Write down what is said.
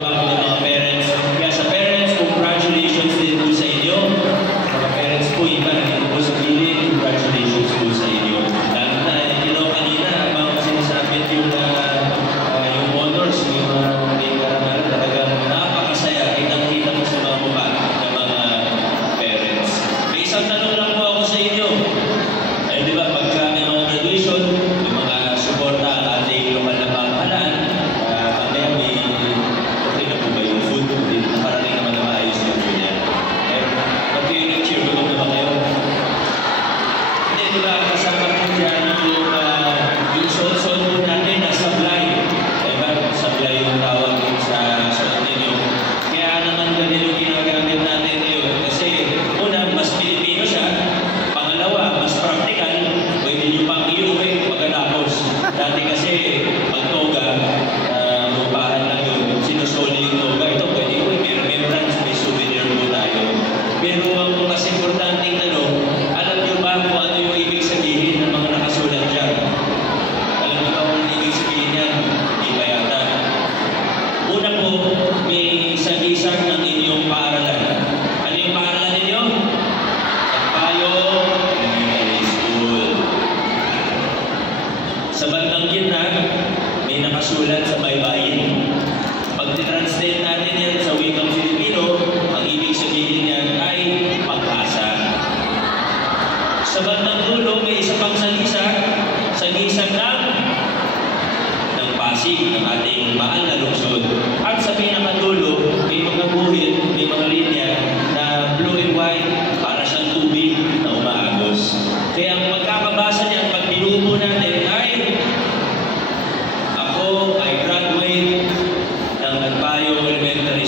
Mga parents. Kaya sa parents, congratulations din po sa inyo. Mga parents po, iba na po sa piling, congratulations po sa inyo. Lalo na, kanina, habang sinasabi yung honors, yung mga karangalan, talagang napakasaya. Kitang-kita mo sa mga mukha ng mga parents. May isang tanong lang po ako sa inyo. Ay, di ba, pagka may mga graduation, may mga suporta ang ating lokal na pamahalaan, dati kasi magtoga, lupahan lang yun, sinusoli yung toga. Ito pwede ko, may remembrance, may souvenir po tayo. Pero ang mas importanteng tanong, alam nyo ba kung ano yung ibig sabihin ng mga nakasulat dyan? Alam nyo ba kung ano ibig sabihin yan? Hindi ba yata? Una po, may isang-isang ng inyong paaralan. Ano yung paaralan ninyo? Payo Elementary School. Sa bandang gitna, may nakasulat sa baybayin. Pag translate natin yan sa wikang Filipino, ang ibig sabihin yan ay pag-asa. Sa bandang dulo, may isa pang sagisag ng Pasig, ng ating mahal na lungsod. At sa pinakadulo, may mga buhit, may mga linya na blue and white para siyang tubig na umaagos. Kaya ang magkakabasa niyan, pag binubo natin, I graduate ng Nagpayo Elementary